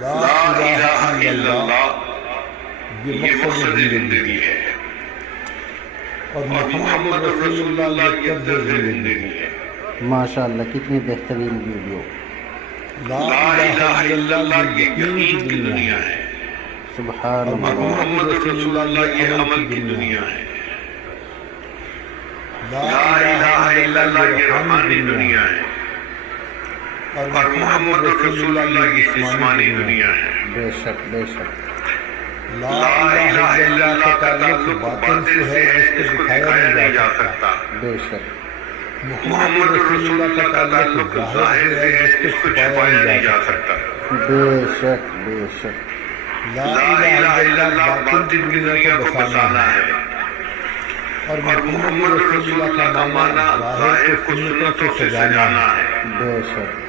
لا الہ الا اللہ یہ مقصد زندگی ہے، اور محمد رسول اللہ یہ طرز زندگی ہے۔ ماشاءاللہ، کتنی بہترین ویڈیو۔ لا الہ الا اللہ یہ یقین کی دنیا ہے، سبحان اور اللہ۔ محمد رسول اللہ یہ عمل کی دنیا ہے۔ لا الہ الا اللہ یہ روحانی دنیا ہے، اور محمد رسول اللہ یہ جسمانی دنیا ہے۔ بے شک بے شک۔ لا الہ الا اللہ کا تعلق باطن سے ہے جس کو دکھایا نہیں جا سکتا۔ بے شک۔ محمد رسول اللہ کا تعلق ظاہر سے ہے جس کو چھپایا نہیں جا سکتا۔ بے شک بے شک۔ لا الہ الا اللہ باطن کی دنیا کو بسانا ہے، اور محمد رسول اللہ کا معنی ظاہر کو سنتوں سے سجانا ہے۔ بے شک۔